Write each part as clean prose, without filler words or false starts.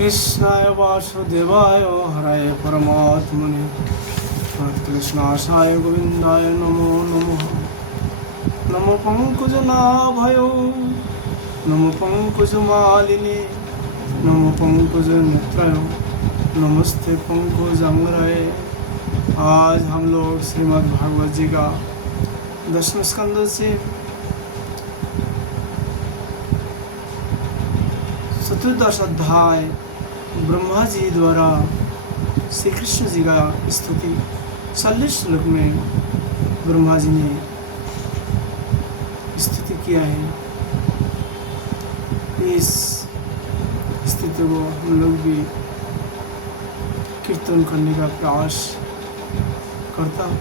कृष्णाय वासुदेवाय हराय परमात्मने कृष्णाशाय गोविंदाय नमो नमः। नमो पंकजनाभय नमो पंकजमालिने नमो पंकजनेत्राय नमस्ते पंकजांग्रये। आज हम लोग श्रीमद् भागवत जी का 10वें स्कंद से 14 अध्याय ब्रह्मा जी द्वारा श्री कृष्ण जी का स्तुति 40 श्लोक में ब्रह्मा जी ने स्तुति किया है। इस स्थिति को हम लोग भी कीर्तन करने का प्रयास करता हूँ।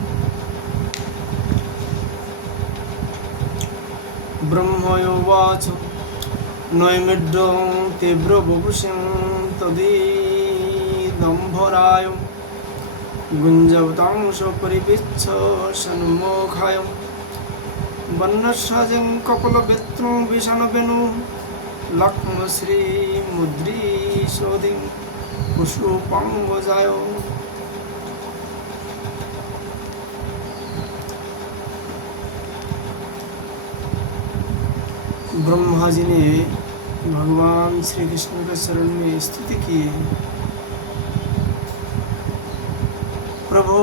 ब्रह्मयोवाच नैमिड्यं तीव्र बपुषं तदीदम्भराय गुञ्जवतांश परिविच्छ सन्मुखाय वन्नस्राजं कपलवेत्रं विषणवेणु लक्ष्मश्रीमुद्रीशोधिं पुष्पांगजाय। ब्रह्मा जी ने भगवान श्री कृष्ण के शरण में स्तुति की है। प्रभु,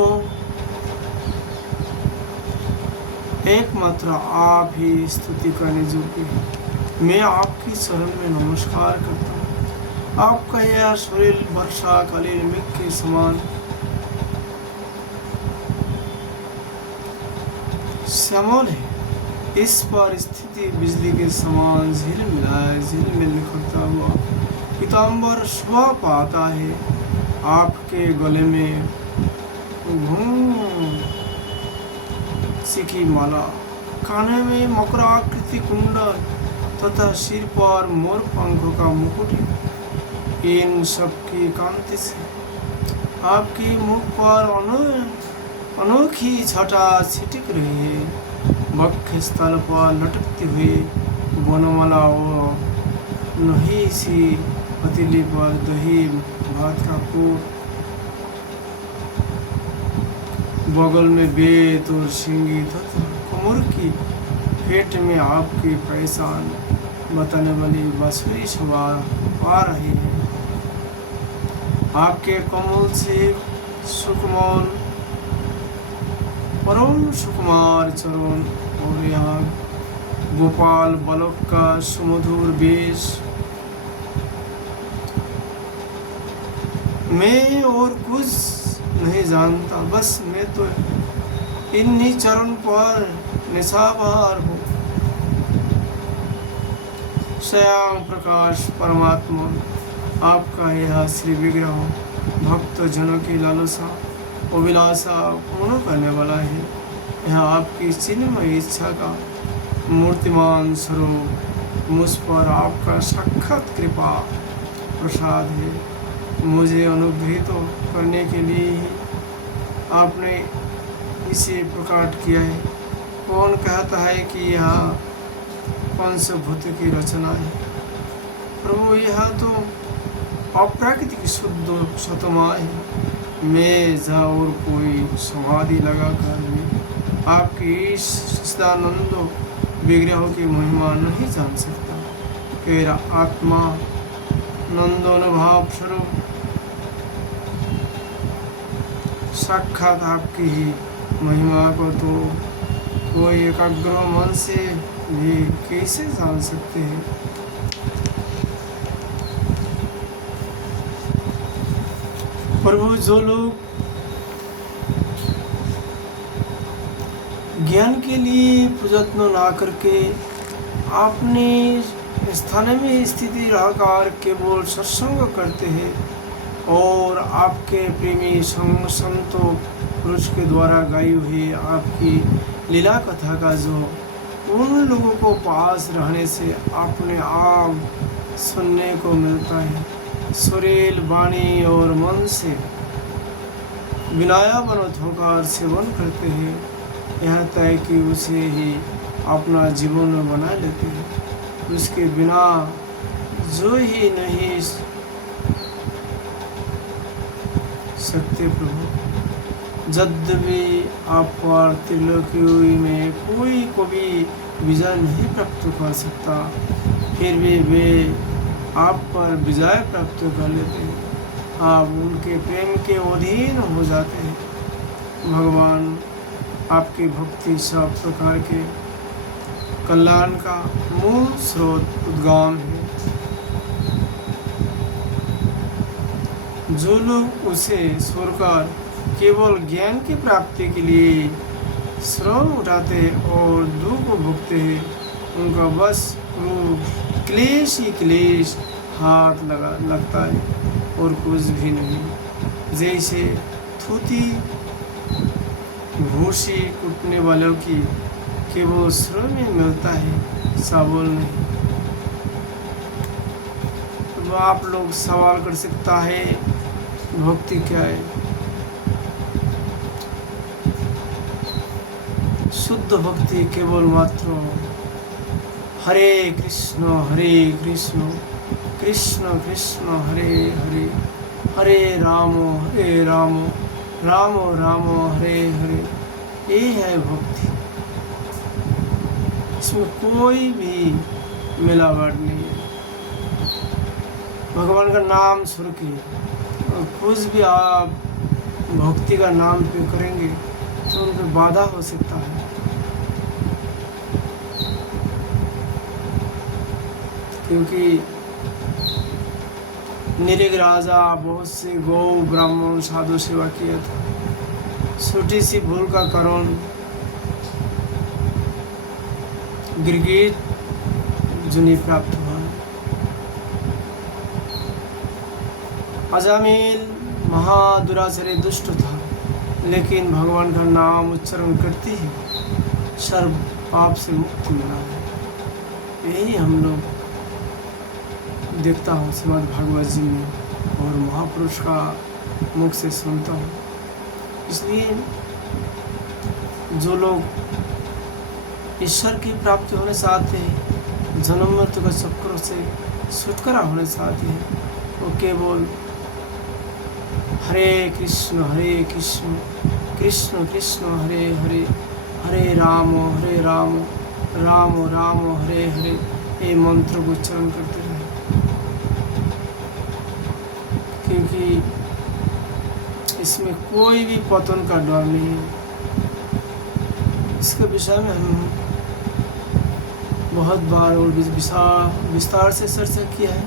एकमात्र आप ही स्तुति करने योग्य हैं। मैं आपकी शरण में नमस्कार करता हूँ। आपका यह शरीर वर्षा कालीन मेघ के समान श्यामल है। इस पर स्थिति बिजली के समान झिलमिल निखरता हुआ पीताम्बर शोभा पाता है। आपके गले में घुंघराची माला, काने में मकराकृति कुंडल तथा सिर पर मोर पंखों का मुकुट है। इन सब की कांति से आपके मुख पर अनोखी छटा छिटक रही है। वक्ष स्थल पर लटकती हुई वनमाला और नही सी पतीली पर दही भात का कोट, बगल में बेत और सिंगी तथा कमर की पेट में आपकी पहचान बताने वाली बांसुरी शोभा पा रही है। आपके कमल से सुकुमार परम सुकुमार चरण और यहाँ गोपाल बालक का सुमधुर वेश। मैं और कुछ नहीं जानता, बस मैं तो इन्हीं चरण पर निशाभार हूँ। स्वयं प्रकाश परमात्मा आपका यह श्री विग्रह भक्त जनों की लालसा अभिलाषा पूर्ण करने वाला है। यह आपकी चिन्मय इच्छा का मूर्तिमान स्वरूप मुझ पर आपका साक्षात कृपा प्रसाद है। मुझे अनुग्रहित करने के लिए ही आपने इसे प्रकट किया है। कौन कहता है कि यह पंचभूत की रचना है? प्रभु, यह तो अप्राकृतिक शुद्ध सतमा है। मैं जा और कोई समाधि लगाकर भी आपकी इस सच्चिदानंद विग्रह की महिमा नहीं जान सकता। मेरा आत्मा नंदोनुभाव स्वरूप साक्षात आपकी ही महिमा को तो कोई एकाग्र मन से भी कैसे जान सकते हैं। प्रभु, जो लोग ज्ञान के लिए प्रयत्न ना करके अपने स्थान में स्थिति रहकर केवल सत्संग करते हैं और आपके प्रेमी संतों पुरुष के द्वारा गाई हुई आपकी लीला कथा का जो उन लोगों को पास रहने से अपने आप सुनने को मिलता है, सुरील वाणी और मन से विनयावनत होकर सेवन करते हैं। यहाँ तक कि उसे ही अपना जीवन में बना लेते हैं। उसके बिना जो ही नहीं सकते प्रभु। यद्यपि आप पर त्रिलोकी में कोई को भी विजय नहीं प्राप्त कर सकता, फिर भी वे आप पर विजय प्राप्त कर लेते हैं। आप उनके प्रेम के अधीन हो जाते हैं। भगवान, आपकी भक्ति सब प्रकार के कल्याण का मूल स्रोत उद्गम है। जो लोग उसे छोड़कर केवल ज्ञान की प्राप्ति के लिए श्रम उठाते और दुख को भोगते हैं, उनका बस क्लेश ही क्लेश हाथ लगता है और कुछ भी नहीं। जैसे थूती भूसी कूटने वालों की केवल श्रम में मिलता है, साबुन नहीं। तो आप लोग सवाल कर सकता है, भक्ति क्या है? शुद्ध भक्ति केवल मात्र हरे कृष्ण कृष्ण कृष्ण हरे हरे, हरे राम राम राम हरे हरे, ये है भक्ति। इसमें कोई भी मिलावट नहीं है। भगवान का नाम सुन के कुछ भी आप भक्ति का नाम पे करेंगे तो उन पर बाधा हो सकता है। क्योंकि निरीग राजा बहुत से गौ ब्राह्मण साधु सेवा किया था। छोटी सी भूल का कारण गिरगिट जुनी प्राप्त हुआ। अजामिल महादुराचारी दुष्ट था, लेकिन भगवान का नाम उच्चारण करते ही सर्व पाप से मुक्ति मिला। यही हम लोग देखता हूँ श्रीमद् भागवत जी में और महापुरुष का मुख से सुनता हूँ। इसलिए जो लोग ईश्वर की प्राप्ति होने चाहते हैं, जन्म मृत्यु का चक्र से छुटकारा होने चाहते हैं, वो केवल हरे कृष्ण कृष्ण कृष्ण हरे हरे, हरे राम राम राम हरे हरे, ये मंत्र को उच्चारण करते रहे। क्योंकि इसमें कोई भी पतन का डर नहीं है। इसके विषय में हम बहुत बार और विस्तार से चर्चा किया है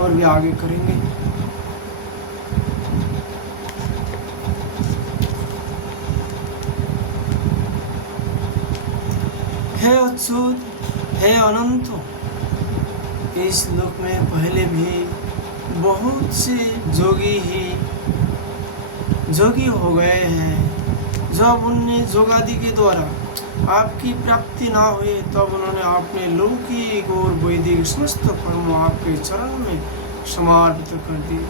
और भी आगे करेंगे। हे अच्युत, हे अनंत, इस लोक में पहले भी बहुत से जोगी हो गए हैं। जब उनने जोगादि के द्वारा आपकी प्राप्ति ना हुई, तब उन्होंने अपने लौकिक और वैदिक समस्त कर्म आपके चरण में समर्पित कर दिए।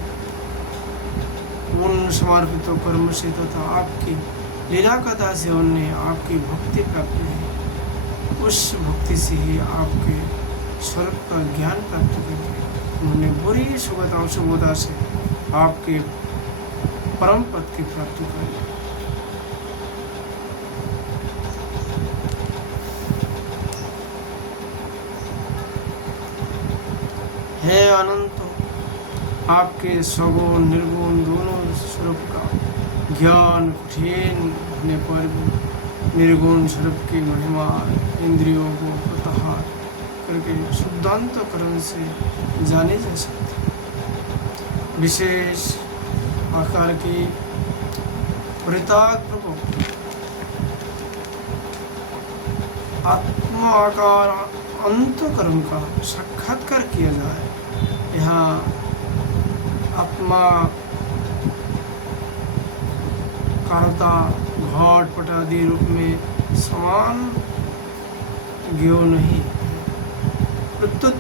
उन समर्पित कर्म से तथा आपकी लीला कथा से उन्हें आपकी भक्ति प्राप्त हुई। उस भक्ति से ही आपके स्वरूप का ज्ञान प्राप्त करके उन्होंने बुरी सुबोधा से आपके परम पद की प्राप्ति कर ली। हे अनंत, आपके सगुण निर्गुण दोनों स्वरूप का ज्ञान कठिन होने पर भी निर्गुण स्वरूप की महिमा इंद्रियों को प्रत्याहार करके शुद्धांतकरण से जाने जा सकती। विशेष आकार की परिताप को आत्मा आकार अंतकरण का साक्षात्कार किया जाए। यहाँ आत्मा कारता घाट पटादि रूप में समान ज्ञो नहीं, प्रत्युत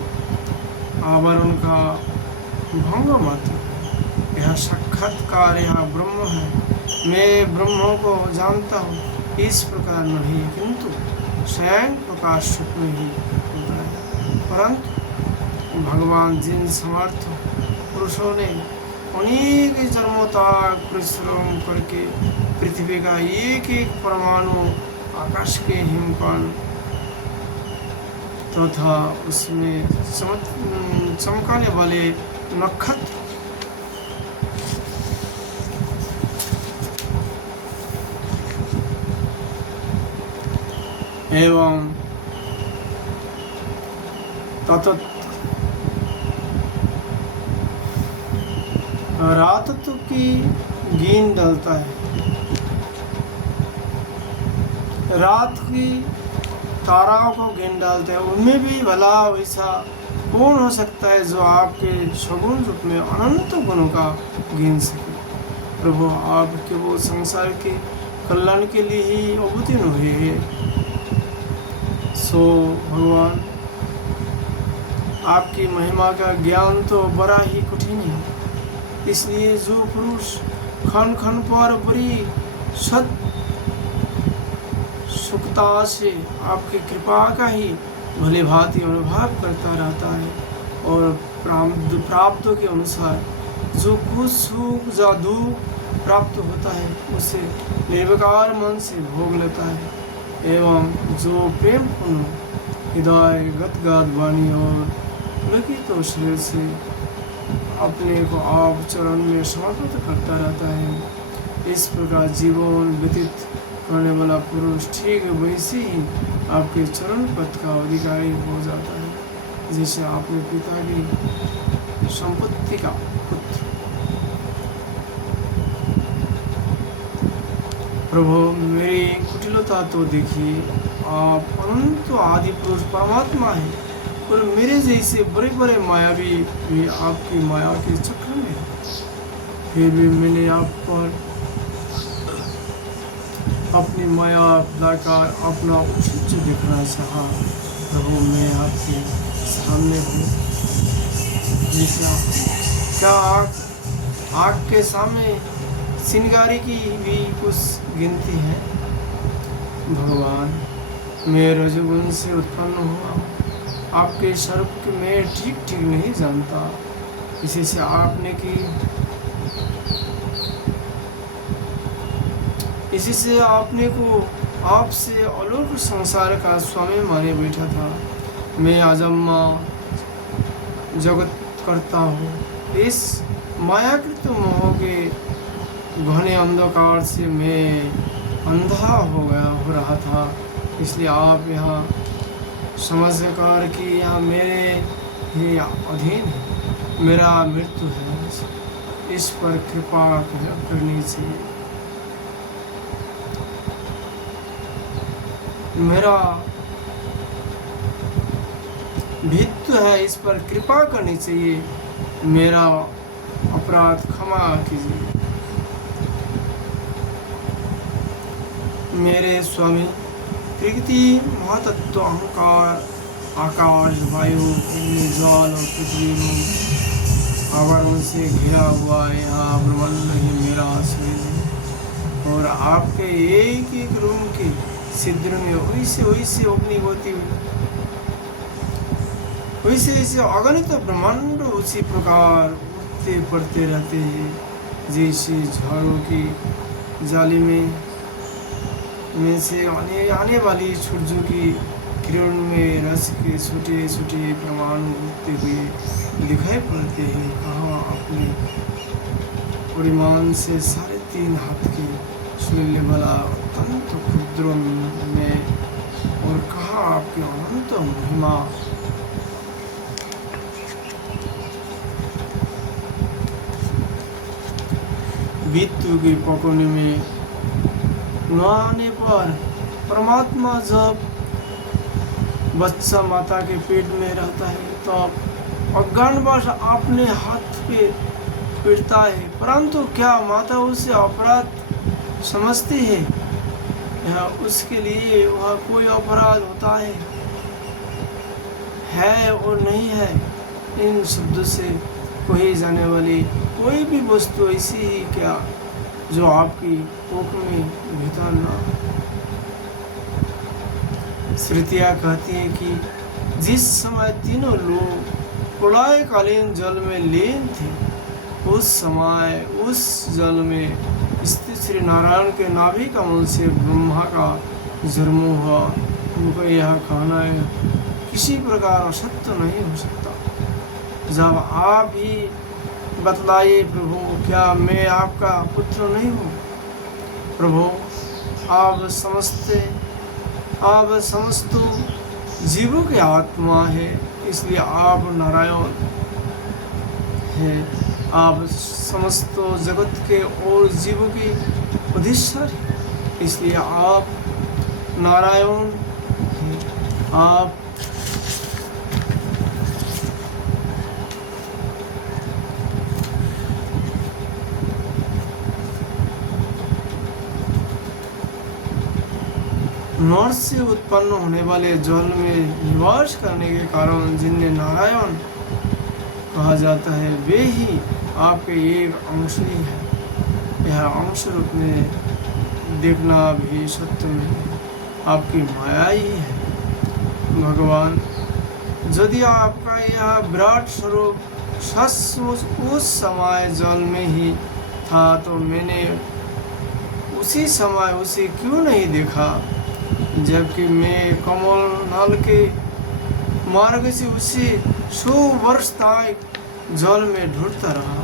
आवरण का भंग मात्र। यह साक्षात्कार यहाँ ब्रह्म है, मैं ब्रह्म को जानता हूँ, इस प्रकार नहीं, किंतु स्वयं प्रकाश रूप में ही होता है। परंतु भगवान जिन समर्थ पुरुषों ने अनेक जन्मों तक परिश्रम करके पृथ्वी का एक एक परमाणु, आकाश के हिमकण तथा उसमें चमकने वाले नक्षत्र एवं तत्व रात की गिन डालता है। रात की ताराओं को गिन डालते हैं, उनमें भी भला वैसा कौन हो सकता है जो आपके सगुण रूप में अनंत गुणों का गिन सके। प्रभु, आप केवल संसार के कल्याण के लिए ही अवतीर्ण हुए हैं। सो भगवान, आपकी महिमा का ज्ञान तो बड़ा ही कठिन है। इसलिए जो पुरुष खन खन पर बड़ी सुखता से आपकी कृपा का ही भली भांति अनुभव करता रहता है और प्राप्त के अनुसार जो कुछ सुख या दुख प्राप्त होता है उसे निर्विकार मन से भोग लेता है, एवं जो प्रेम पूर्ण हृदय गदगद वाणी और पुलकित शरीर से अपने को आप चरण में समर्पित करता रहता है, इस प्रकार जीवन व्यतीत करने वाला पुरुष ठीक वैसे ही आपके चरण पथ का अधिकारी हो जाता है जैसे आपने पिता की संपत्ति का पुत्र। प्रभु, मेरी कुटिलता तो देखिए, आप अनंत आदि पुरुष परमात्मा है और मेरे जैसे बड़े बड़े मायावी भी आपकी माया के चक्र में है। फिर भी मैंने आप पर अपनी माया लाकर अपना उच्च दिखना चाहा। प्रभु, मैं आपके सामने हूँ। क्या आग के सामने सिंगारी की भी कुछ गिनती है? भगवान, मैं रजोगुण से उत्पन्न हुआ, आपके स्वरूप में ठीक ठीक नहीं जानता। इसी से आपने की इसी से आपने को आपसे अलौकिक संसार का स्वामी माने बैठा था। मैं अजन्मा जगत करता हूँ। इस मायाकृत मोह के घने अंधकार से मैं अंधा हो रहा था। इसलिए आप यहाँ समझ कर कि यह मेरे ही अधीन है, मेरा मृत्यु है, इस पर कृपा करनी चाहिए। मेरा भित्व है, इस पर कृपा करनी चाहिए। मेरा अपराध क्षमा कीजिए। मेरे स्वामी, प्रकृति महातत्व अहंकार आकाश वायु जल और पृथ्वी आवरण से घिरा हुआ यहाँ ब्रह्मांड ही मेरा शरीर है और आपके एक एक रूम के छिद्र में वैसे अग्नि होती हुई वैसे अगणित ब्रह्मांड उसी प्रकार उठते पड़ते रहते हैं, जैसे झाड़ों की जाली में से आने वाली सूर्य की किरण में रस के छोटे छोटे परमाणु उठते हुए दिखाई पड़ते हैं। कहाँ अपने परिमाण से 3.5 हाथ की सुरीले वाला अत्यंत क्षुद्र में और कहाँ आपकी अनंत महिमा। मृत्यु के पकोने में न आने पर परमात्मा जब बच्चा माता के पेट में रहता है तो अज्ञानवश अपने हाथ पे पीटता है, परंतु क्या माता उसे अपराध समझती है या उसके लिए वह कोई अपराध होता है और नहीं है? इन शब्दों से कही जाने वाली कोई भी वस्तु ऐसी ही क्या जो आपकी कोख में भीतर ना। श्रुतियाँ कहती है कि जिस समय तीनों लोग प्रलयकालीन जल में लीन थे उस समय उस जल में स्थित श्री नारायण के नाभि कमल से ब्रह्मा का जन्म हुआ। उनको यह कहना है किसी प्रकार असत्य नहीं हो सकता। जब आप ही बतलाइए प्रभु, क्या मैं आपका पुत्र नहीं हूँ? प्रभु, आप समस्त जीवों की आत्मा है, इसलिए आप नारायण है। आप समस्त जगत के और जीवों के उद्देश्य है, इसलिए आप नारायण हैं। आप नर से उत्पन्न होने वाले जल में निवास करने के कारण जिन्हें नारायण कहा जाता है, वे ही आपके एक अंश ही है। यह अंश रूप में देखना भी सत्य में आपकी माया ही है। भगवान, यदि आपका यह विराट स्वरूप सचमुच उस समय जल में ही था, तो मैंने उसी समय उसे क्यों नहीं देखा, जबकि मैं कमल नल के मार्ग से उसे 100 वर्ष तक जल में ढूंढता रहा।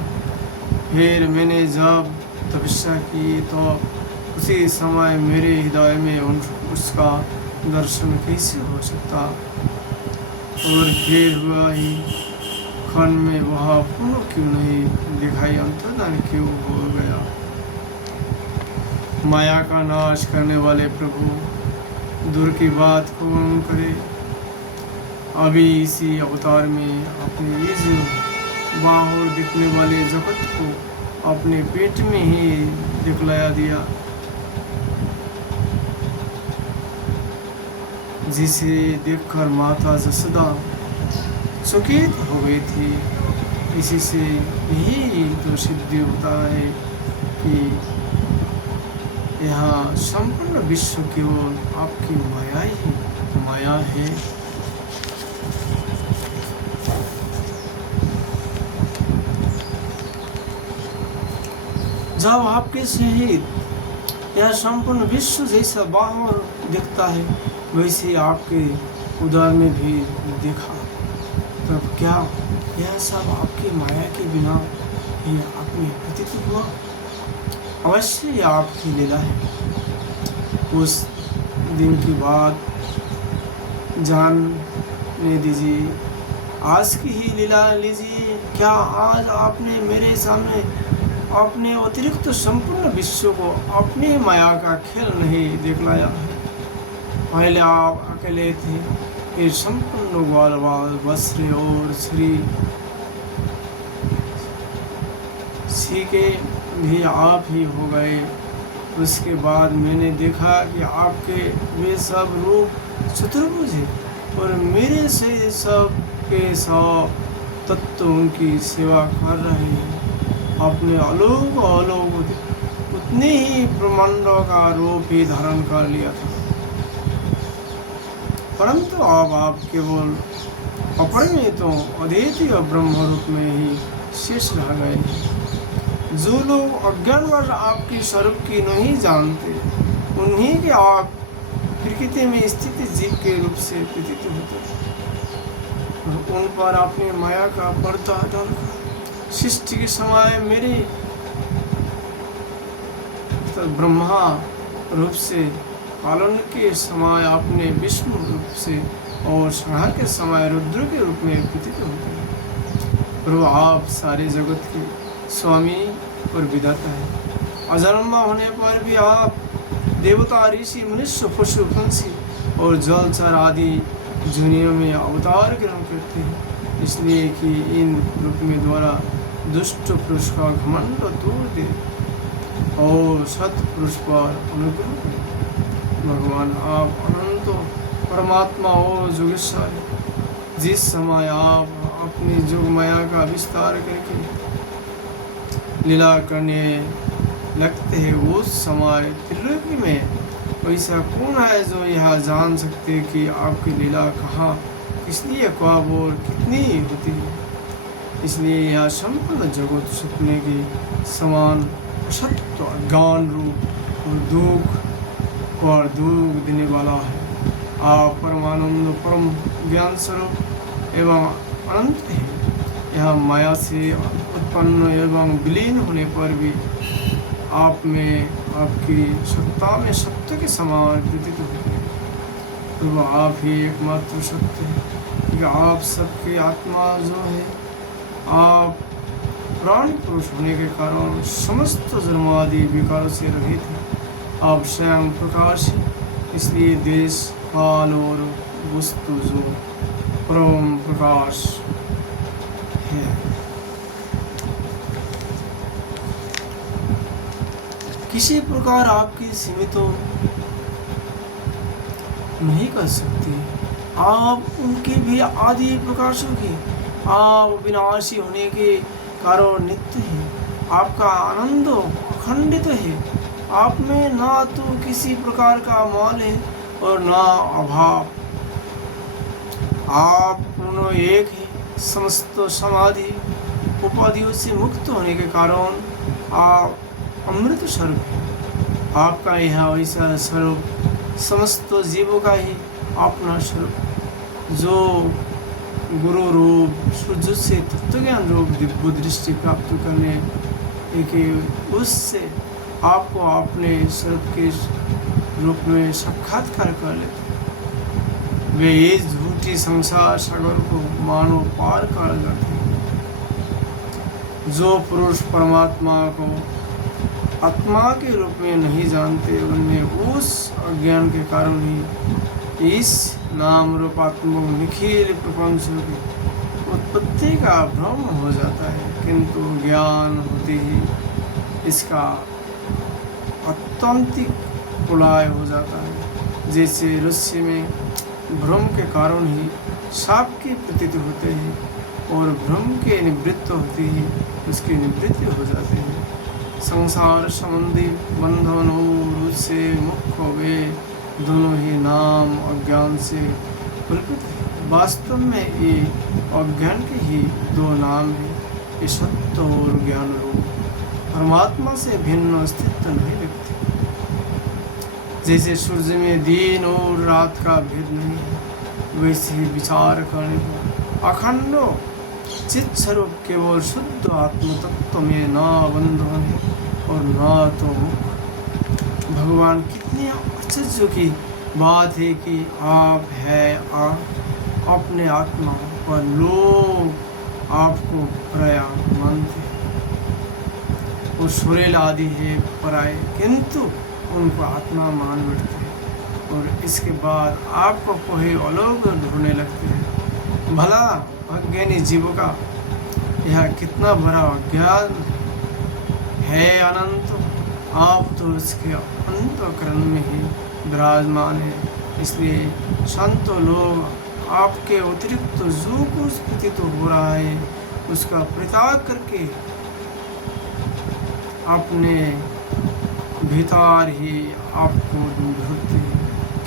फिर मैंने जब तपस्या की तो उसी समय मेरे हृदय में उसका दर्शन कैसे हो सकता, और फिर हुआ ही क्षण में वह पुनः क्यों नहीं दिखाई, अंतर्धान क्यों हो गया। माया का नाश करने वाले प्रभु, दूर की बात को हम करें, अभी इसी अवतार में अपने इस बाहर दिखने वाले जगत को अपने पेट में ही दिखलाया दिया, जिसे देखकर माता जसोदा चकित हो गई थी। इसी से यही तो सिद्धि होता है कि यहाँ संपूर्ण विश्व केवल आपकी माया ही माया है। जब आपके सहित यह संपूर्ण विश्व जैसा बाहर दिखता है, वैसे आपके उदर में भी देखा, तब क्या यह सब आपकी माया के बिना ही आप में प्रतीत हुआ? अवश्य यह आपकी लीला है। उस दिन की बात जानने दीजिए, आज की ही लीला लीजिए। क्या आज आपने मेरे सामने अपने अतिरिक्त संपूर्ण विश्व को अपनी माया का खेल नहीं दिखलाया है? पहले आप अकेले थे, फिर संपूर्ण ग्वालवाल वस्त्र और श्री के भी आप ही हो गए। उसके बाद मैंने देखा कि आपके वे सब रूप चतुर्भुज है, और मेरे से सब के सब तत्व उनकी सेवा कर रहे हैं। अपने अलोक उतने ही ब्रह्मांडों का रूप ही धारण कर लिया था, परंतु अब आप केवल अपरिमित अद्वितीय ब्रह्म रूप में ही शेष रह गए। जो लोग अज्ञानवश आपकी स्वरूप की नहीं जानते, उन्हीं के आप प्रकृति में स्थित जीव के रूप से प्रतीत होते हैं। उन पर अपनी माया का पर्दा डालकर सृष्टि के समय मेरे ब्रह्मा रूप से, पालन के समय अपने विष्णु रूप से, और संहार के समय रुद्र के रूप में प्रतीत होते हैं। प्रभु, आप सारे जगत के स्वामी और विधाता है। अजन्मा होने पर भी आप देवता, ऋषि, मनुष्य, पशु, पंछी और जलचर आदि दुनिया में अवतार ग्रहण करते हैं, इसलिए कि इन रूप में द्वारा दुष्ट पुरुष का घमंड तोड़ दे और सत्पुरुष पर अनुग्रह करें। भगवान, आप अनंत परमात्मा और जोगेश्वर हैं। जिस समय आप अपनी जोग माया का विस्तार करके लीला करने लगते हैं, उस समय त्रिलोकी में वैसा कौन है जो यह जान सकते कि आपकी लीला कहाँ, किस लिए, कब और कितनी होती है? इसलिए यह संपूर्ण जगत सपने के समान असत्य अज्ञान रूप और दुख देने वाला है। आप परमानंद परम ज्ञान स्वरूप एवं अनंत है। यह माया से उत्पन्न एवं विलीन होने पर भी आप में आपकी सत्ता में सत्य के समान प्रतीत होती है। तो आप ही एकमात्र सत्य है, क्योंकि आप सबकी आत्मा जो है, आप प्राण पुरुष होने के कारण समस्त जन्मादि विकारों से रहित है। आप स्वयं प्रकाश है, इसलिए देश काल और वस्तु जो परम प्रकाश है। किसी प्रकार आपकी सीमितों नहीं कर सकती। आप उनके भी आदि प्रकाशों की, आप विनाशी होने के कारण नित्य है। आपका आनंद अखंडित है। आप में ना तो किसी प्रकार का माल है और ना अभाव। आप पूर्ण एक है। समस्त समाधि उपाधियों से मुक्त होने के कारण आप अमृत स्वरूप है। आपका यह वैसा स्वरूप समस्त जीवों का ही अपना स्वरूप, जो गुरु रूप सूर्य से तत्वज्ञान रूप दिव्य दृष्टि प्राप्त करने के उससे आपको अपने स्वरूप के रूप में साक्षात्कार कर लेते। वे इस झूठी संसार सागर को मानो पार कर जाते हैं। जो पुरुष परमात्मा को आत्मा के रूप में नहीं जानते, उनमें उस अज्ञान के कारण ही इस नाम रूपात्मक निखिल प्रपंचों की उत्पत्ति का भ्रम हो जाता है। किंतु ज्ञान होते ही इसका आत्यंतिक प्रलय हो जाता है। जैसे रस्सी में भ्रम के कारण ही साप की प्रतीत होते हैं और भ्रम के निवृत्त होते ही उसकी निवृत्ति हो जाती है। संसार संबंधी बंधन और उससे मुक्त हुए दोनों ही नाम अज्ञान से कल्पित है। वास्तव में ये अज्ञान के ही दो नाम हैं, ये सत्य और ज्ञान रूप। परमात्मा से भिन्न अस्तित्व नहीं रखते। जैसे सूर्य में दिन और रात का भेद नहीं है, वैसे ही विचार करने पर अखंड चित स्वरूप केवल शुद्ध आत्म तत्व में न बंधन है और न तो मुक्त। भगवान कितनी आश्चर्य की बात है कि आप है अपने आत्मा, पर लोग आपको पराया मानते हैं। वो सुरेल आदि है पराये, किंतु उनको आत्मा मान बैठते हैं और इसके बाद आपको कोई अलग ढूंढने लगते हैं। भला अज्ञानी जीवों का यह कितना बड़ा अज्ञान है अनंत। आप तो उसके अंतःकरण में ही विराजमान है। इसलिए संत लोग आपके अतिरिक्त जो कुछ प्रतीत हो रहा है उसका परित्याग करके अपने भीतर ही आपको ढूंढते हैं।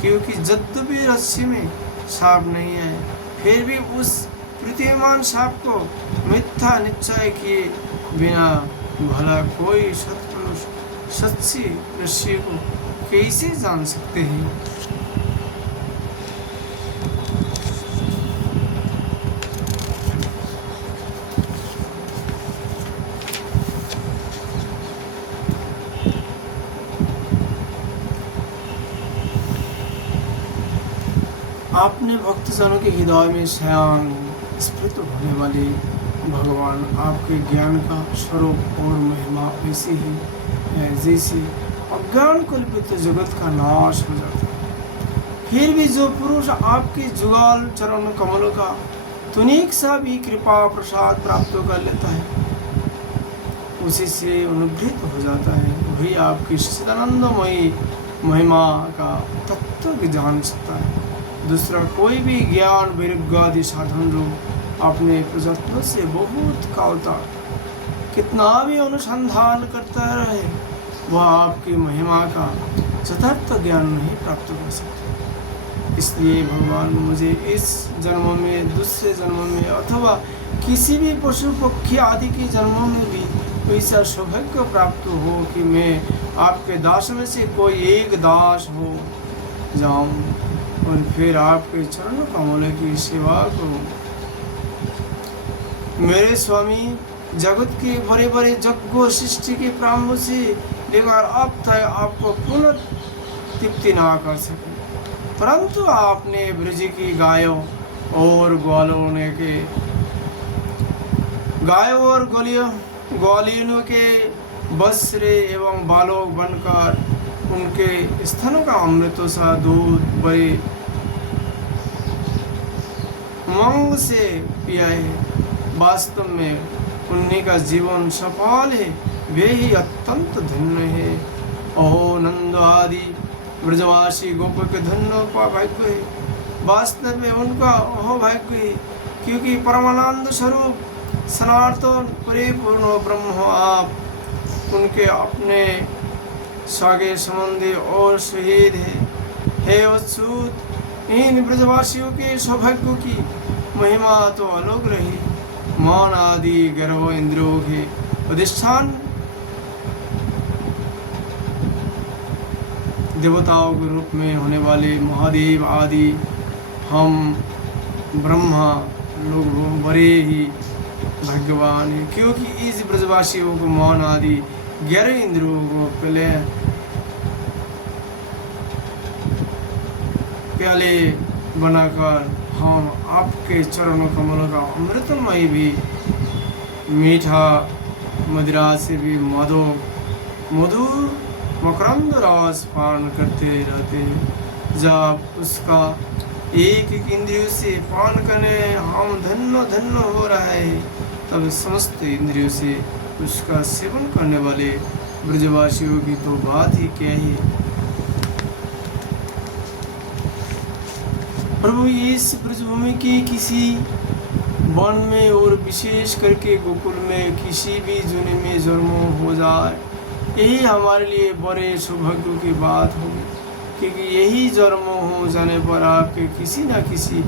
क्योंकि यद्यपि रस्सी में सांप नहीं है, फिर भी उस प्रतिमान सांप को मिथ्या निश्चय किए बिना भला कोई सत्पुरुष सच्ची रस्सी को कैसे जान सकते हैं। आपने भक्तजनों के हृदय में शयन स्फुरित होने वाले भगवान आपके ज्ञान का स्वरूप और महिमा ऐसी ही है जैसे अज्ञान कल्पित जगत का नाश हो जाता है। फिर भी जो पुरुष आपके जुगाल चरण कमलों का तुनिक सा भी कृपा प्रसाद प्राप्त कर लेता है, उसी से अनुग्रहित हो जाता है, वही आपकी सच्चिदानंदमयी महिमा का तत्व जान सकता है। दूसरा कोई भी ज्ञान वैराग्यादि साधन जो अपने प्रयत्नों से बहुत काल तक कितना भी अनुसंधान करता रहे, वह आपकी महिमा का यथार्थ ज्ञान नहीं प्राप्त कर सकता। इसलिए भगवान मुझे इस जन्म में, दूसरे जन्म में अथवा किसी भी पशु पक्षी आदि के जन्मों में भी ऐसा सौभाग्य प्राप्त हो कि मैं आपके दास में से कोई एक दास हो जाऊं और फिर आपके चरण कमल की सेवा करूं। मेरे स्वामी, जगत के बड़े बड़े जगो सृष्टि के प्रारंभ से लेकर अब तक आपको पूर्ण तृप्ति ना कर सके, परंतु आपने ब्रज की गायों और ग्वालियों के बछड़े एवं बालक बनकर उनके स्तनों का अमृत सा दूध बड़े उमंग से पिया है। वास्तव में उन्हीं का जीवन सफल है, वे ही अत्यंत धन्य है। ओहो नंद आदि ब्रजवासी गोप के धन्य का भाग्य है। वास्तव में उनका ओह भाग्य है, क्योंकि परमानंद स्वरूप सनातन परिपूर्ण ब्रह्म आप उनके अपने सागे संबंधी और शहीद है। हे अच्युत, इन ब्रजवासियों के सौभाग्यों की महिमा तो अलग रही। मान आदि गर्भ इंद्रियों के अधिष्ठान देवताओं के रूप में होने वाले महादेव आदि हम ब्रह्मा लोग बड़े ही भाग्यवान है, क्योंकि इस ब्रजवासियों को मान आदि 11 इंद्रियों को प्याले बनाकर हम आपके चरणों कमलों का अमृतमय भी मीठा मदिरा से भी मधुर मकरंद रस पान करते रहते हैं। जब उसका एक एक इंद्रियों से पान करने हम धन्य धन्य हो रहा है, तब समस्त इंद्रियों से उसका सेवन करने वाले ब्रजवासियों की तो बात ही क्या है। प्रभु, इस ब्रजभूमि की किसी वन में और विशेष करके गोकुल में किसी भी जून में जन्म हो जाए, यही हमारे लिए बड़े सौभाग्य की बात होगी, क्योंकि यही जन्म हो जाने पर आपके किसी न किसी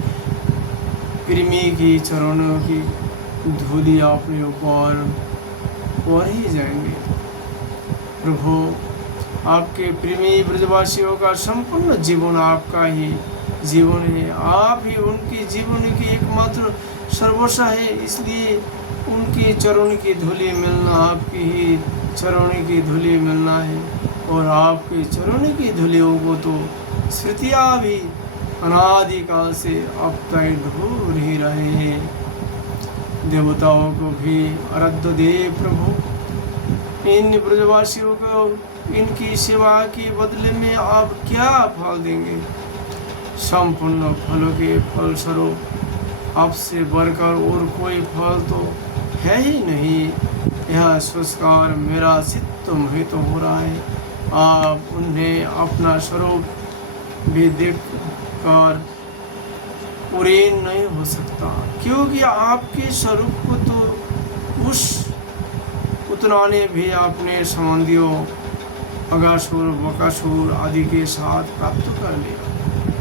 प्रेमी की चरणों की धूलि अपने ऊपर ही जाएंगे। प्रभु, आपके प्रेमी ब्रजवासियों का संपूर्ण जीवन आपका ही जीवन है। आप ही उनके जीवन की एकमात्र सर्वस्व है, इसलिए उनके चरण की धूलि मिलना आपकी ही चरण की धूलि मिलना है। और आपके चरण की धूलियों को तो श्रुतियाँ भी अनादिकाल से अब तक ढूंढ ही रहे हैं। देवताओं को भी आराध्य दे प्रभु, इन ब्रजवासियों को इनकी सेवा के बदले में आप क्या फल देंगे? संपूर्ण फलों के फलस्वरूप आपसे बढ़कर और कोई फल तो है ही नहीं। यह सोचकर मेरा चित्त मोहित हो रहा है। आप उन्हें अपना स्वरूप भी देख कर पूरे नहीं हो सकता, क्योंकि आपके स्वरूप को तो उस उतना ने भी अपने संबंधियों अगासुर बकासुर आदि के साथ प्राप्त कर लिया,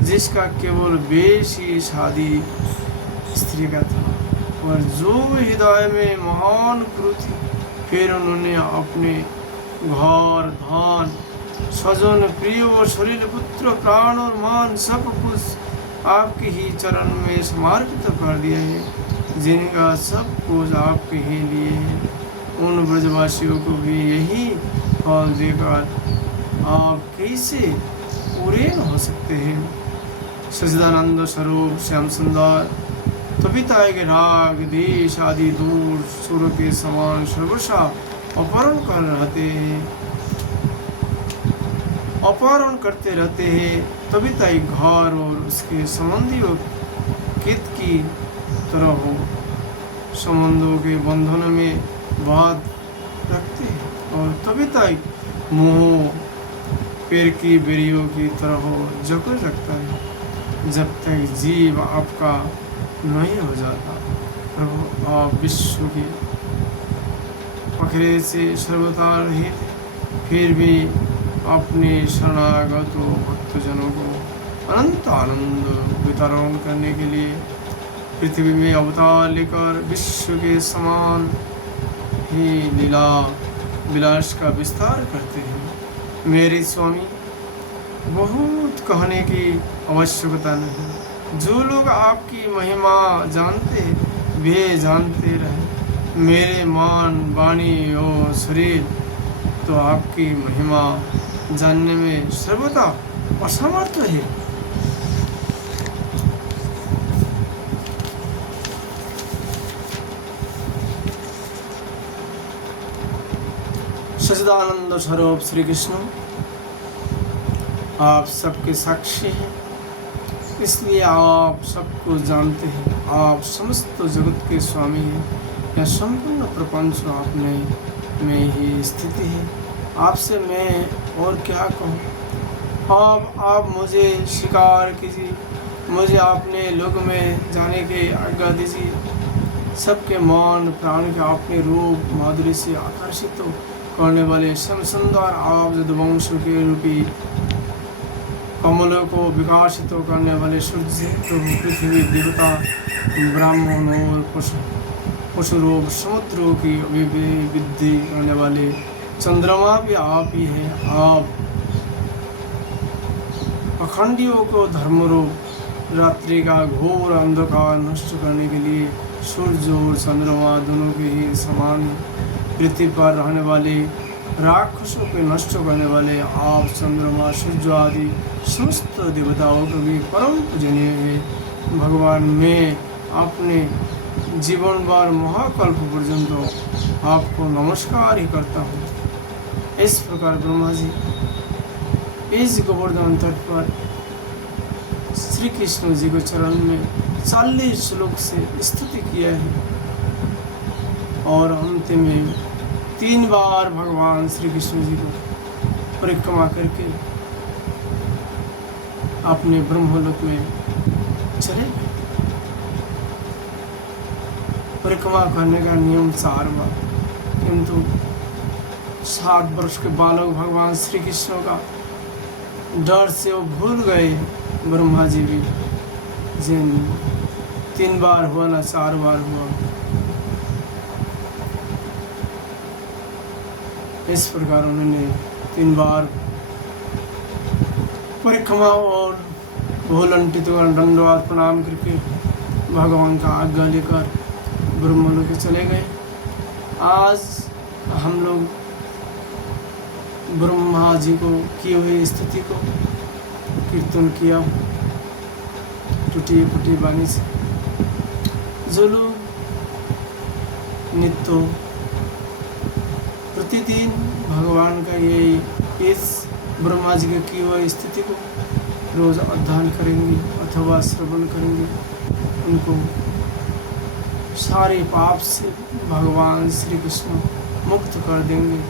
जिसका केवल बेश ही शादी स्त्री का था। और जो हृदय में महान क्रोधी, फिर उन्होंने अपने घर धान स्वजन प्रिय और शरीर पुत्र प्राण और मान सब कुछ आपके ही चरण में समर्पित कर दिया है, जिनका सब कुछ आपके ही लिए है। उन ब्रजवासियों को भी यही फल देकर आप कैसे पूरे हो सकते हैं? सच्चिदानंद स्वरूप श्याम सुंदर तपिता के राग देश आदि दूर सुर के समान सर्वसा अपहरण करते रहते हैं। तपिता घर और उसके संबंधियों कित की तरह हो संबंधों के बंधन में बात रखते हैं, और तपिता मोह पेड़ की बेरियों की तरह हो जकड़ रखता है, जब तक जीव आपका नहीं हो जाता। प्रभु, आप विश्व के पखरे से सर्वथा रहित, फिर भी अपने शरणागत भक्तजनों को अनंत आनंद वितरण करने के लिए पृथ्वी में अवतार लेकर विश्व के समान ही लीला विलास का विस्तार करते हैं। मेरे स्वामी, बहुत कहने की आवश्यकता नहीं। जो लोग आपकी महिमा जानते वे जानते रहे। मेरे मान, वाणी और शरीर तो आपकी महिमा जानने में सर्वदा असमर्थ है। सच्चिदानंद स्वरूप श्री कृष्ण आप सबके साक्षी हैं, इसलिए आप सबको जानते हैं। आप समस्त जगत के स्वामी हैं। यह संपूर्ण प्रपंच आपने में ही स्थिति है। आपसे मैं और क्या कहूँ। आप मुझे स्वीकार कीजिए, मुझे अपने लोक में जाने की आज्ञा दीजिए। सबके मान प्राण के अपने रूप माधुरी से आकर्षित करने वाले सुंदर आप यदुवंश के रूपी कमलों को विकासित करने वाले सूर्य, पृथ्वी, देवता, ब्राह्मण और पशु लोग, समुद्रों की अभिवृद्धि करने वाले चंद्रमा भी आप ही हैं। आप पखंडियों को धर्मरूप रात्रि का घोर अंधकार नष्ट करने के लिए सूर्य और चंद्रमा दोनों के ही समान हैं। पृथ्वी पर रहने वाले राक्षसों को नष्ट करने वाले आप चंद्रमा, सूर्य आदि समस्त देवताओं के भी परम पूजनीय है। भगवान, मैं अपने जीवन भर महाकल्प पर्यंत आपको नमस्कार ही करता हूँ। इस प्रकार ब्रह्मा जी इस गोवर्धन तट पर श्री कृष्ण जी के चरण में 40 श्लोक से स्तुति किया है और अंत में 3 बार भगवान श्री कृष्ण जी को परिक्रमा करके अपने ब्रह्मलोक में चले गए। परिक्रमा करने का नियम 4 बार, किंतु 7 वर्ष के बालक भगवान श्री कृष्ण का डर से वो भूल गए। ब्रह्मा जी भी जिन 3 बार हुआ ना 4 बार हुआ, इस प्रकार उन्होंने 3 बार परिक्रमा और भूलंटित दंडवाद प्रणाम करके भगवान का आज्ञा लेकर ब्रह्मलोक चले गए। आज हम लोग ब्रह्मा जी को की हुई स्थिति को कीर्तन किया टूटी फूटी बानी से। जो लोग नित्य प्रतिदिन भगवान का यही इस ब्रह्मा जी की हुई स्थिति को रोज अध्ययन करेंगे अथवा श्रवण करेंगे, उनको सारे पाप से भगवान श्री कृष्ण मुक्त कर देंगे।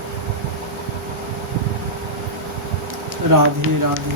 राधे राधे।